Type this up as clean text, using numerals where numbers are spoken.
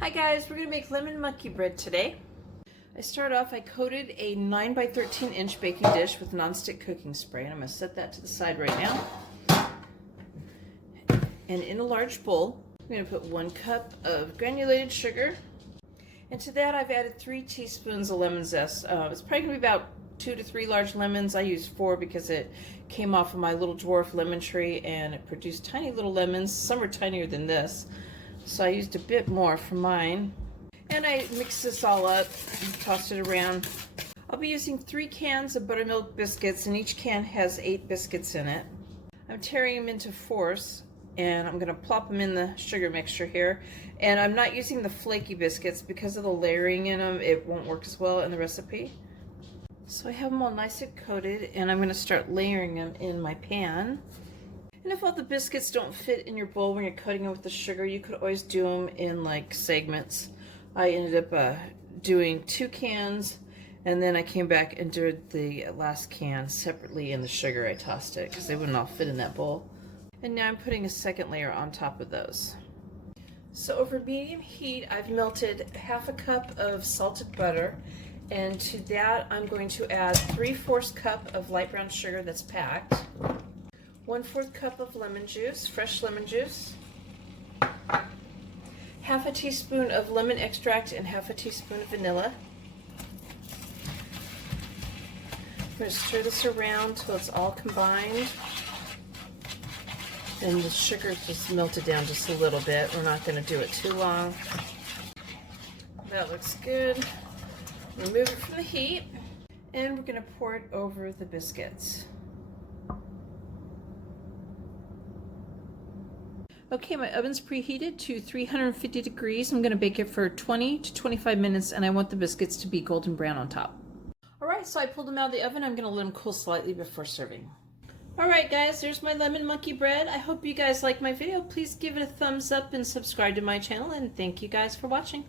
Hi guys, we're going to make lemon monkey bread today. I coated a 9 by 13 inch baking dish with nonstick cooking spray, and I'm going to set that to the side right now. And in a large bowl, I'm going to put 1 cup of granulated sugar, and to that I've added 3 teaspoons of lemon zest. It's probably going to be about 2 to 3 large lemons. I used 4 because it came off of my little dwarf lemon tree and it produced tiny little lemons. Some are tinier than this, so I used a bit more for mine. And I mixed this all up and tossed it around. I'll be using 3 cans of buttermilk biscuits, and each can has 8 biscuits in it. I'm tearing them into fourths, and I'm going to plop them in the sugar mixture here. And I'm not using the flaky biscuits because of the layering in them. It won't work as well in the recipe. So I have them all nice and coated, and I'm going to start layering them in my pan. And if all the biscuits don't fit in your bowl when you're coating them with the sugar, you could always do them in like segments. I ended up doing 2 cans, and then I came back and did the last can separately in the sugar. I tossed it because they wouldn't all fit in that bowl. And now I'm putting a second layer on top of those. So over medium heat, I've melted 1/2 cup of salted butter, and to that I'm going to add 3/4 cup of light brown sugar that's packed, 1/4 cup of lemon juice, fresh lemon juice, 1/2 teaspoon of lemon extract, and 1/2 teaspoon of vanilla. I'm going to stir this around till it's all combined. And the sugar just melted down just a little bit. We're not going to do it too long. That looks good. Remove it from the heat, and we're going to pour it over the biscuits. Okay, my oven's preheated to 350 degrees. I'm going to bake it for 20 to 25 minutes, and I want the biscuits to be golden brown on top. Alright, so I pulled them out of the oven. I'm going to let them cool slightly before serving. Alright guys, there's my lemon monkey bread. I hope you guys like my video. Please give it a thumbs up and subscribe to my channel, and thank you guys for watching.